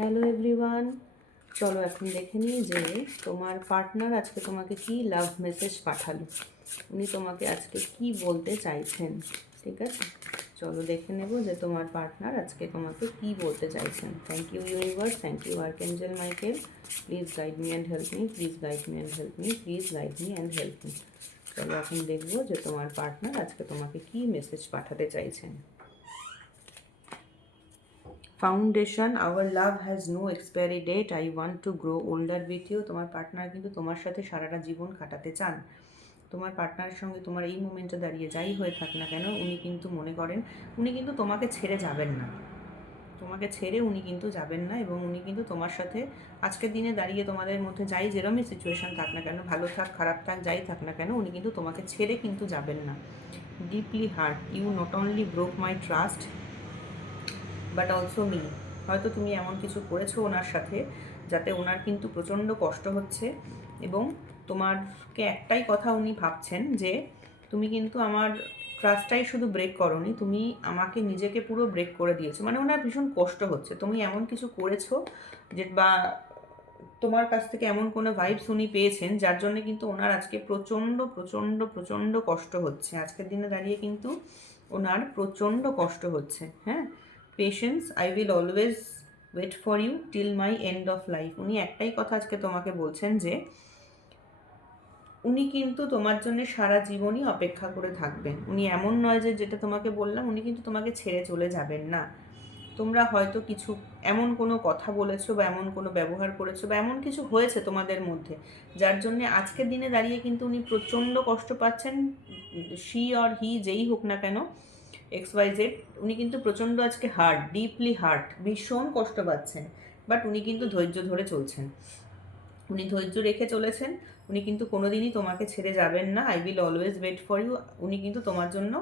Hello everyone, চলো এখন দেখে নিই যে তোমার পার্টনার আজকে তোমাকে কি লাভ মেসেজ পাঠালো, উনি তোমাকে আজকে কি বলতে চাইছেন। ঠিক আছে, চলো দেখে নেব যে তোমার পার্টনার আজকে তোমাকে কি বলতে চাইছেন। Thank you universe, thank you archangel Michael, please guide me and help me, please guide me and help me, please guide me and help me. চলো এখন দেখবো যে তোমার পার্টনার আজকে তোমাকে কি মেসেজ পাঠাতে চাইছেন। Foundation, our love has no expiry date, I want to grow older with you. তোমার পার্টনার কিন্তু তোমার সাথে সারাটা জীবন কাটাতে চান। তোমার পার্টনারের সঙ্গে তোমার এই মোমেন্টে দাঁড়িয়ে যাই হয়ে থাক না কেন, উনি কিন্তু মনে করেন উনি কিন্তু তোমাকে ছেড়ে যাবেন না, তোমাকে ছেড়ে উনি কিন্তু যাবেন না, এবং উনি কিন্তু তোমার সাথে আজকের দিনে দাঁড়িয়ে তোমাদের মধ্যে যাই যেরমই সিচুয়েশান থাক না কেন, ভালো থাক খারাপ থাক যাই থাক না কেন, উনি কিন্তু তোমাকে ছেড়ে কিন্তু যাবেন না। Deeply hurt, you not only broke my trust but also me. হয়তো তুমি এমন কিছু করেছো ওনার সাথে যাতে ওনার কিন্তু প্রচণ্ড কষ্ট হচ্ছে, এবং তোমারকে একটাই কথা উনি ভাবছেন যে তুমি কিন্তু আমার ট্রাস্টটাই শুধু ব্রেক করোনি, তুমি আমাকে নিজেকে পুরো ব্রেক করে দিয়েছো। মানে ওনার ভীষণ কষ্ট হচ্ছে, তুমি এমন কিছু করেছো যে, বা তোমার কাছ থেকে এমন কোনো ভাইবস উনি পেয়েছেন যার জন্য কিন্তু ওনার আজকে প্রচণ্ড প্রচণ্ড প্রচণ্ড কষ্ট হচ্ছে। আজকের দিনে দাঁড়িয়ে কিন্তু ওনার প্রচণ্ড কষ্ট হচ্ছে। হ্যাঁ, patience, I will always wait for you till my end of life. উনি একটাই কথা আজকে তোমাকে বলছেন যে উনি কিন্তু তোমার জন্য সারা জীবনই অপেক্ষা করে থাকবেন। উনি এমন নয় যে, যেটা তোমাকে বললাম, উনি কিন্তু তোমাকে ছেড়ে চলে যাবেন না। তোমরা হয়তো কিছু এমন কোনো কথা বলেছো বা এমন কোনো ব্যবহার করেছো বা এমন কিছু হয়েছে তোমাদের মধ্যে যার জন্যে আজকের দিনে দাঁড়িয়ে কিন্তু উনি প্রচণ্ড কষ্ট পাচ্ছেন। শি অর হি যেই হোক না কেন, XYZ, উনি কিন্তু প্রচণ্ড আজকে হার্ট, ডিপলি হার্ট, ভীষণ কষ্ট পাচ্ছেন। বাট উনি কিন্তু ধৈর্য ধরে চলছেন, উনি ধৈর্য রেখে চলেছেন। উনি কিন্তু কোনোদিনই তোমাকে ছেড়ে যাবেন না। I will always wait for you. উনি কিন্তু তোমার জন্য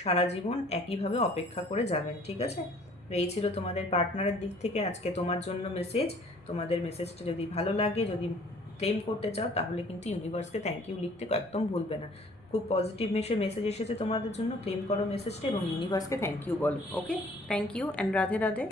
সারা জীবন একইভাবে অপেক্ষা করে যাবেন। ঠিক আছে, এই ছিল তোমাদের পার্টনারের দিক থেকে আজকে তোমার জন্য মেসেজ। তোমাদের মেসেজটা যদি ভালো লাগে, যদি ক্লেম করতে চাও, তাহলে কিন্তু ইউনিভার্সকে থ্যাংক ইউ লিখতে একদম ভুলবে না। খুব পজিটিভ মেসেজ এসেছে তোমাদের জন্য, ক্লেম করো মেসেজটা এবং ইউনিভার্সকে থ্যাংক ইউ বলো। Okay, thank you and Radhe Radhe.